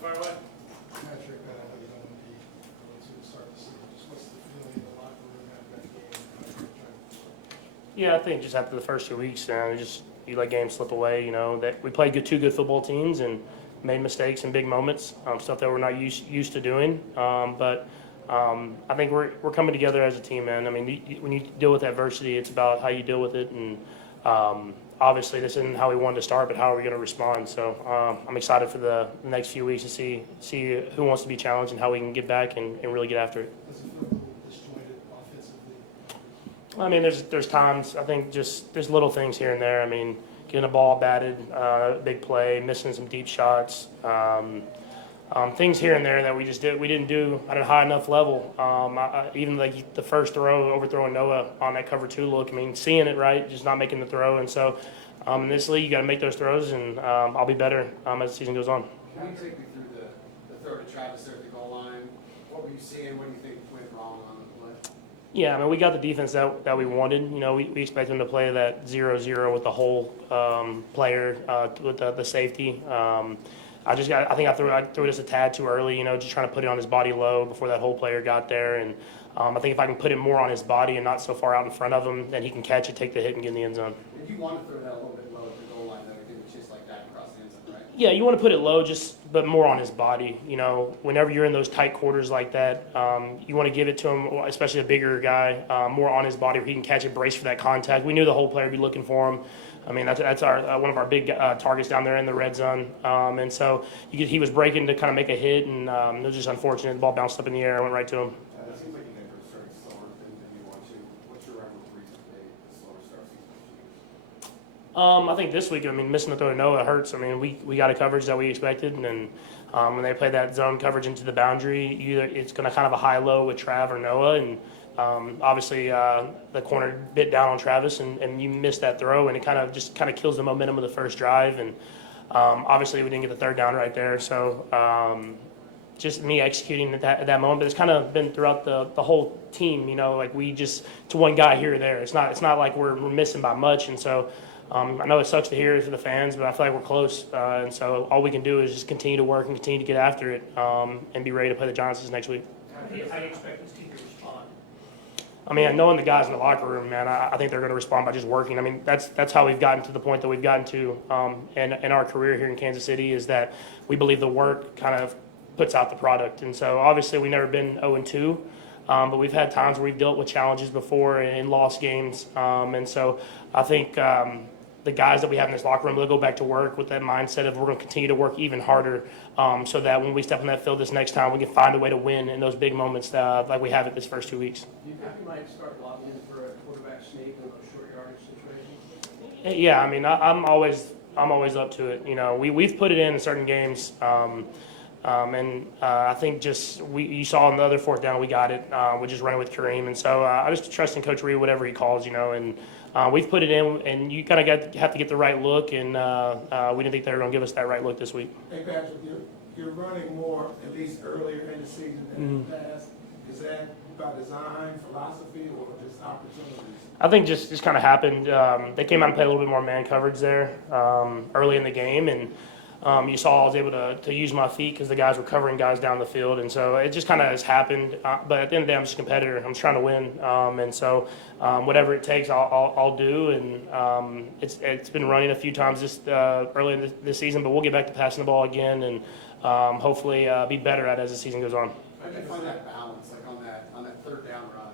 Fire away. Patrick, I know you don't want to be going to start the season. Just what's the feeling in the locker room after that game? Yeah, I think just after the first 2 weeks, you let games slip away. You know that we played two good football teams and made mistakes in big moments, stuff that we're not used to doing. I think we're coming together as a team, man. I mean, when you deal with adversity, it's about how you deal with it, and obviously this isn't how we wanted to start, but how are we going to respond? So I'm excited for the next few weeks to see who wants to be challenged and how we can get back and really get after it. Does it feel a little disjointed offensively? I mean, there's times, I think just there's little things here and there. I mean, getting a ball batted, big play, missing some deep shots, things here and there that we didn't do at a high enough level. Even like the first throw, overthrowing Noah on that cover two look. I mean, seeing it right, just not making the throw. And so in this league, you got to make those throws, and I'll be better as the season goes on. Can you take me through the throw to Travis there at the goal line? What were you seeing? What do you think went wrong on the play? Yeah, I mean, we got the defense that we wanted. You know, we expect them to play that 0-0 with the whole player, with the safety. I think I threw it just a tad too early, you know, just trying to put it on his body low before that whole player got there. And I think if I can put it more on his body and not so far out in front of him, then he can catch it, take the hit, and get in the end zone. Did you want to throw that a little bit low at the goal line, though, because it's just like that across the end zone, right? Yeah, you want to put it low, but more on his body. You know, whenever you're in those tight quarters like that, you want to give it to him, especially a bigger guy, more on his body where he can catch it, brace for that contact. We knew the whole player would be looking for him. I mean, that's our one of our big targets down there in the red zone. And so he was breaking to kind of make a hit, and it was just unfortunate. The ball bounced up in the air and went right to him. It seems like you guys are starting slower than you want to. What's your reason for the slower start season? I think this week, I mean, missing the throw to Noah hurts. I mean, we got a coverage that we expected, and then when they play that zone coverage into the boundary, it's going to kind of a high-low with Trav or Noah, and obviously the corner bit down on Travis, and you missed that throw, and it kind of kills the momentum of the first drive, and obviously we didn't get the third down right there, so just me executing at that moment. But it's kind of been throughout the whole team, you know, like it's one guy here or there. It's not like we're missing by much, and so I know it sucks to hear for the fans, but I feel like we're close, and so all we can do is just continue to work and continue to get after it, and be ready to play the Giants this next week. How do you expect this team to respond? I mean, knowing the guys in the locker room, man, I think they're going to respond by just working. I mean, that's how we've gotten to the point that we've gotten to in our career here in Kansas City, is that we believe the work kind of puts out the product. And so obviously we've never been 0-2, but we've had times where we've dealt with challenges before and lost games. And so I think the guys that we have in this locker room, they'll go back to work with that mindset of we're going to continue to work even harder, so that when we step on that field this next time, we can find a way to win in those big moments like we have it this first 2 weeks. Do you think you might start lobbying for a quarterback sneak in a short yardage situation? Yeah, I mean, I'm always up to it. You know, we've put it in certain games, I think you saw on the other fourth down we got it. We just running with Kareem, and so I just trust in Coach Reed whatever he calls, you know, and we've put it in, and you kind of have to get the right look, and we didn't think they were going to give us that right look this week. Hey, Patrick, you're running more, at least earlier in the season than the past. Is that by design, philosophy, or just opportunities? I think just kind of happened. They came out and played a little bit more man coverage there early in the game, and you saw I was able to use my feet because the guys were covering guys down the field, and so it just kind of has happened. But at the end of the day, I'm just a competitor. I'm just trying to win, and so whatever it takes, I'll do. And it's been running a few times early in this season, but we'll get back to passing the ball again, and hopefully be better at it as the season goes on. How do you find that balance, like on that third down run,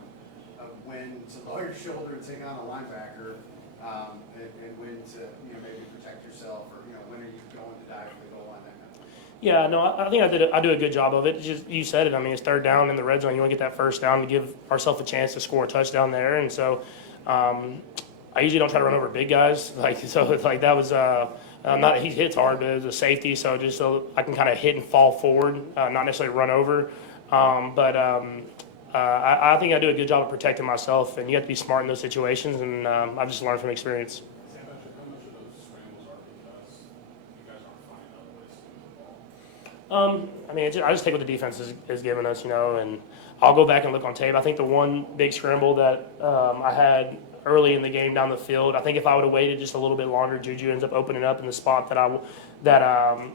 of when to lower your shoulder and take on a linebacker, and when to maybe protect yourself, or when are you going to dive for the goal line, that kind of thing? Yeah, no, I think I do a good job of it. Just you said it. I mean, it's third down in the red zone. You want to get that first down to give ourselves a chance to score a touchdown there, and so I usually don't try to run over big guys. That was not he hits hard, but it was a safety, so just so I can kind of hit and fall forward, not necessarily run over. I think I do a good job of protecting myself, and you have to be smart in those situations, and I've just learned from experience. How much of those scrambles are because you guys aren't finding other ways to move the ball? I mean, I just take what the defense is giving us, and I'll go back and look on tape. I think the one big scramble that I had early in the game down the field. I think if I would have waited just a little bit longer, Juju ends up opening up in the spot that I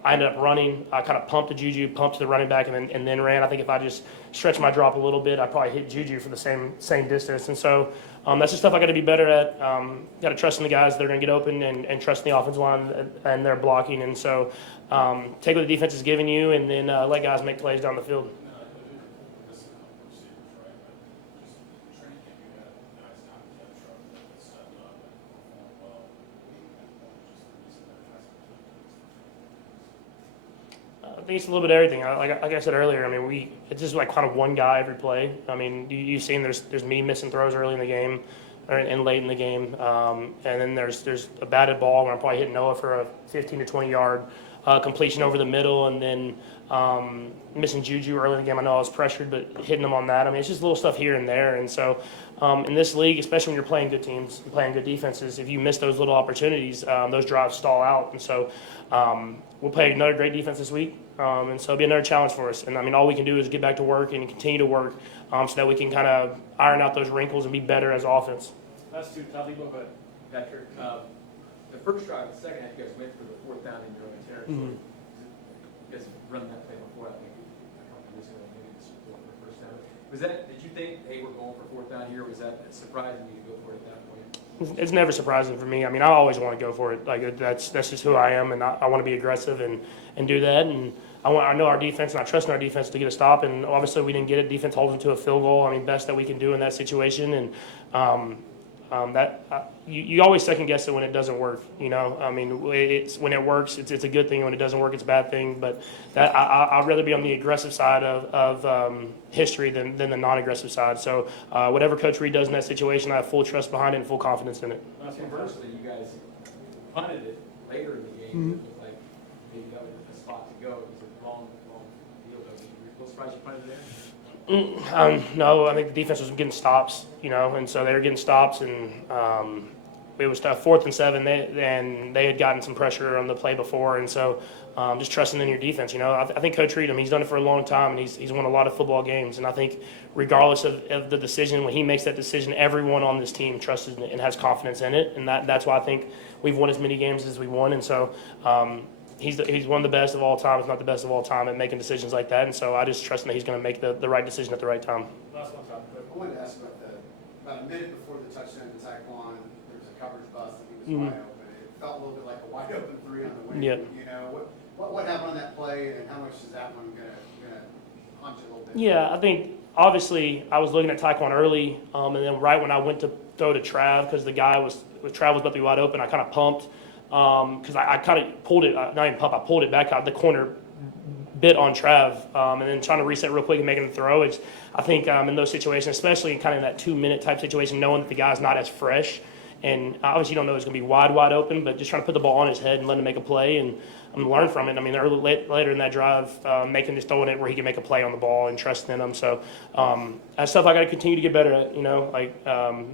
ended up running. I kind of pumped to Juju, pumped to the running back, and then ran. I think if I just stretched my drop a little bit, I probably hit Juju for the same distance. And so that's the stuff I got to be better at. Got to trust in the guys that are going to get open and trust in the offensive line and their blocking. And so take what the defense is giving you, and then let guys make plays down the field. This is a couple of receivers, right? But just training camp, you had guys down at depth chart that stepped up and performed well. Just the reason that hasn't. I think it's a little bit of everything. Like I said earlier, I mean, it's just like kind of one guy every play. I mean, you've seen there's me missing throws early in the game and late in the game, and then there's a batted ball where I'm probably hitting Noah for a 15 to 20 yard completion over the middle, and then missing Juju early in the game. I know I was pressured, but hitting them on that. I mean, it's just little stuff here and there. And so in this league, especially when you're playing good teams and playing good defenses, if you miss those little opportunities, those drives stall out. And so we'll play another great defense this week, and so it'll be another challenge for us. And I mean, all we can do is get back to work and continue to work so that we can kind of iron out those wrinkles and be better as offense. Last two, Talib, but Patrick, the first drive, the second half, you guys went for the fourth down in your own territory. You guys have run that play before, I think, a couple of years ago, maybe this was the first down. Did you think, hey, we're going for fourth down here? Was that surprising you to go for it at that point? It's never surprising for me. I mean, I always want to go for it. Like that's just who I am, and I want to be aggressive and do that. And I know our defense, and I trust in our defense to get a stop. And obviously, we didn't get it. Defense holds them to a field goal. I mean, best that we can do in that situation. And you always second guess it when it doesn't work. You know, I mean, when it works, it's a good thing. When it doesn't work, it's a bad thing. But that I'd rather be on the aggressive side of history than the non-aggressive side. So whatever Coach Reed does in that situation, I have full trust behind it and full confidence in it. Conversely, you guys punted it later in the game. It looked like maybe that was a spot to go. It was a long deal. Though. Were you a little surprised you punted there? No, I think the defense was getting stops, you know, and so they were getting stops, and it was 4th and 7, and they had gotten some pressure on the play before, and so just trusting in your defense, you know. I think Coach Reed, he's done it for a long time, and he's won a lot of football games, and I think regardless of the decision, when he makes that decision, everyone on this team trusts it and has confidence in it, and that's why I think we've won as many games as we won, and so he's one of the best of all time, if not the best of all time, at making decisions like that. And so I just trust that he's going to make the right decision at the right time. I wanted to ask about a minute before the touchdown to Taekwon, there was a coverage bust and he was wide open. It felt a little bit like a wide open 3 on the wing. Yeah. You know, what happened on that play, and how much is that one gonna haunt you a little bit? Yeah, I think obviously I was looking at Taekwon early, and then right when I went to throw to Trav, because Trav was about to be wide open, I kind of pumped. Because I kind of pulled it, not even pump, I pulled it back out the corner bit on Trav, and then trying to reset real quick and making the throw. I think in those situations, especially kind of in that 2-minute type situation, knowing that the guy's not as fresh, and obviously you don't know it's going to be wide open, but just trying to put the ball on his head and let him make a play and learn from it. I mean, later in that drive, just throwing it where he can make a play on the ball and trusting in him. So that's stuff I got to continue to get better at, you know, like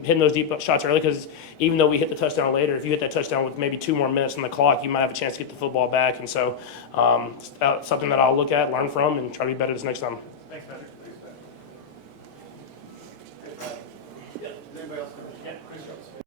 hitting those deep shots early, because even though we hit the touchdown later, if you hit that touchdown with maybe 2 more minutes on the clock, you might have a chance to get the football back. And so something that I'll look at, learn from, and try to be better this next time.